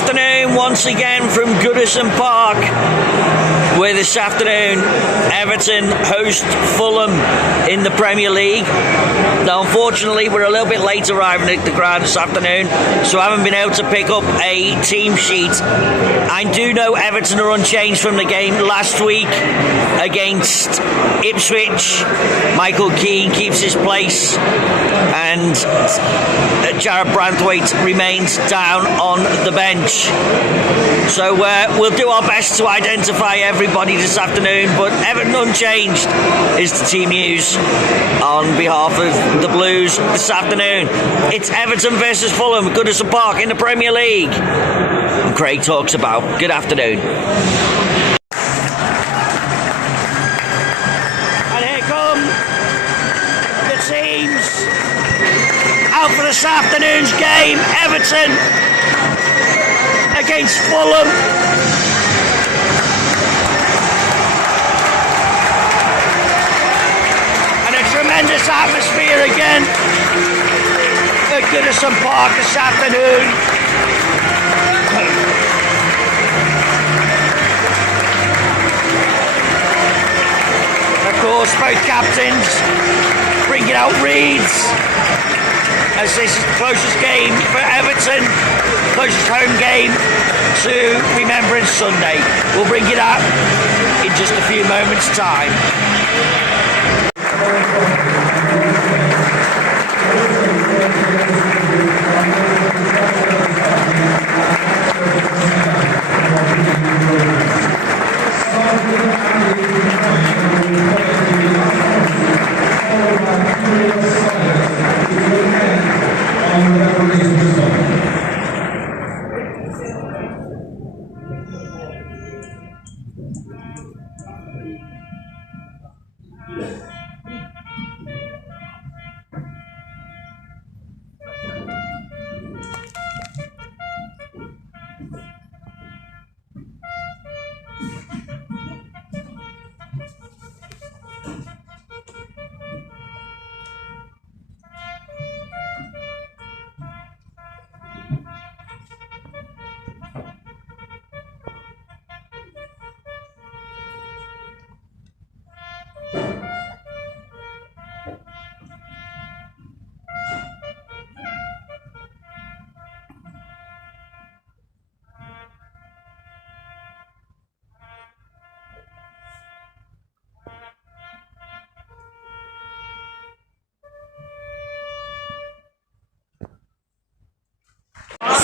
afternoon once again from Goodison Park, where this afternoon Everton host Fulham in the Premier League. Now unfortunately we're a little bit late arriving at the ground this afternoon, so I haven't been able to pick up a team sheet. I do know Everton are unchanged from the game last week against Ipswich. Michael Keane keeps his place and Jared Branthwaite remains down on the bench. So we'll do our best to identify everybody this afternoon, but Everton unchanged is the team news on behalf of the Blues this afternoon. It's Everton versus Fulham at Goodison Park in the Premier League. And Craig talks about. Good afternoon. And here come the teams out for this afternoon's game. Everton against Fulham. And a tremendous atmosphere again at Goodison Park this afternoon. Of course, both captains bringing out reeds, as this is the closest game for Everton, closest home game to Remembrance Sunday. We'll bring you that in just a few moments' time.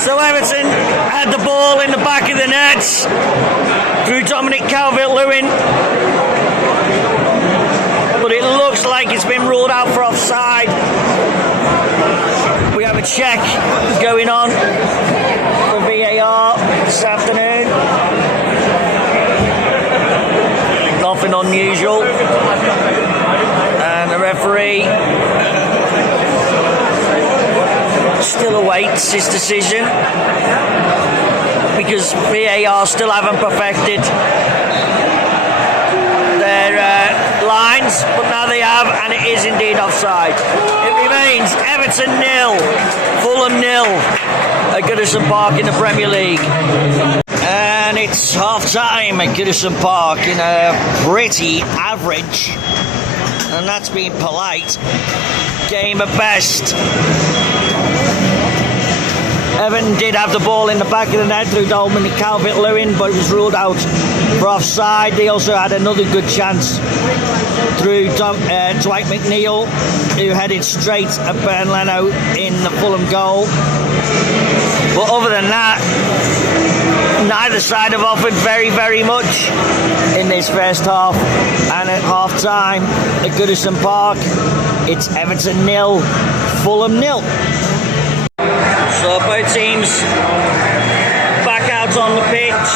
So Everton had the ball in the back of the net through Dominic Calvert-Lewin, but it looks like it's been ruled out for offside. We have a check going on for VAR this afternoon. Nothing unusual, and the referee still awaits his decision because VAR still haven't perfected their lines, but now they have, and it is indeed offside. It remains Everton 0, Fulham 0 at Goodison Park in the Premier League. And it's half time at Goodison Park in a pretty average, and that's being polite, game at best. Everton did have the ball in the back of the net through Dominic Calvert-Lewin, but it was ruled out for offside. They also had another good chance through Dwight McNeil, who headed straight at Bernd Leno in the Fulham goal. But other than that, neither side have offered very much in this first half. And at half time at Goodison Park, it's Everton 0, Fulham 0. So both teams back out on the pitch.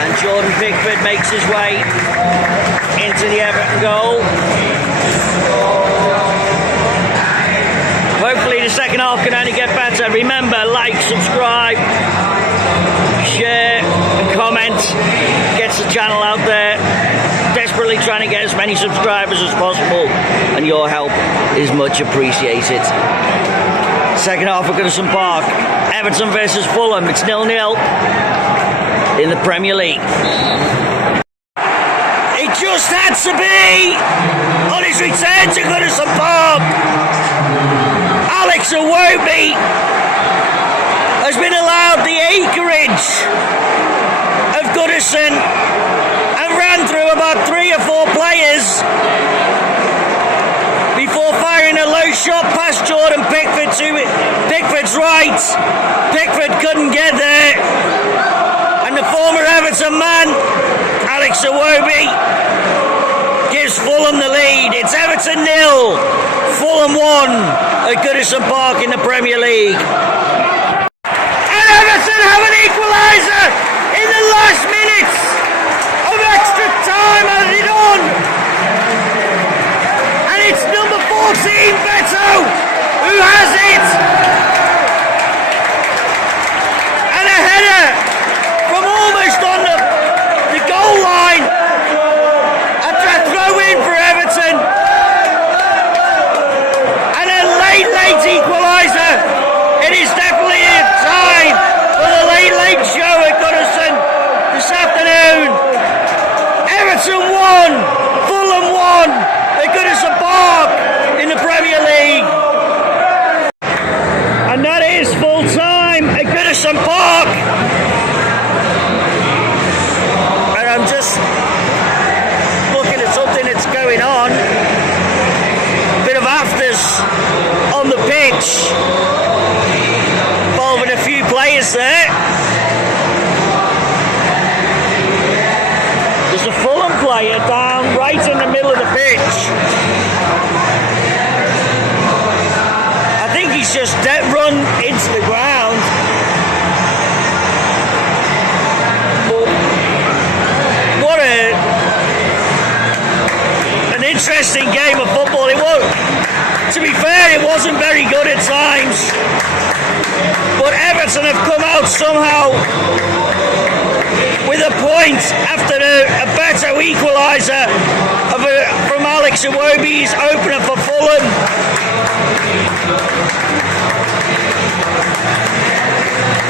And Jordan Pickford makes his way into the Everton goal. Hopefully the second half can only get better. Remember, like, subscribe, share and comment. Gets the channel out there. Desperately desperately trying to get as many subscribers as possible, and your help is much appreciated. Second half at Goodison Park, Everton versus Fulham. It's 0-0 in the Premier League. It just had to be on his return to Goodison Park. Alex Iwobi has been allowed the acreage of Goodison and ran through about 3 or 4 players before firing a low shot past Jordan Pickford to Pickford's right. Pickford couldn't get there, and the former Everton man, Alex Iwobi, gives Fulham the lead. It's Everton 0, Fulham 1 at Goodison Park in the Premier League. And Everton have an equaliser in the last minutes of extra time added on. And it's number 14, Beto, who has it. And a header from almost on the goal line after a throw in for Everton. And a late equaliser. It is definitely time for the late show at Goodison this afternoon. Everton 1, Fulham 1 at Goodison Park in the Premier League. And that is full time at Goodison Park. And I'm just looking at something that's going on. Bit of afters on the pitch, involving a few players there. There's a Fulham player down right in the middle of the pitch. I think he's just run into the ground. But what an interesting game of football. To be fair, it wasn't very good at times, but Everton have come out somehow with a point after a Beto equaliser from Alex Iwobi's opener for Fulham.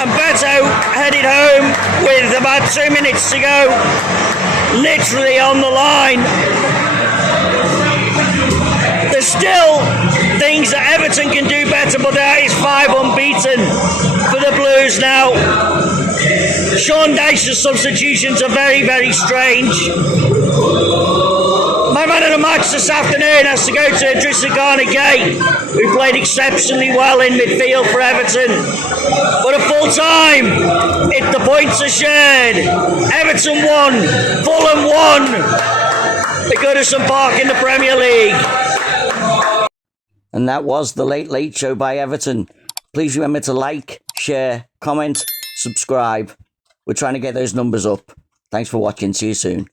And Beto headed home with about 2 minutes to go, literally on the line. There's still things that Everton can do better, but that is 5 unbeaten for the Blues now. Sean Dyche's substitutions are very, very strange. My man of the match this afternoon has to go to Idrissa Gana Gueye, who played exceptionally well in midfield for Everton. But at full time, the points are shared. Everton 1, Fulham 1 at Goodison Park in the Premier League. And that was the Late Show by Everton. Please remember to like, share, comment, subscribe. We're trying to get those numbers up. Thanks for watching. See you soon.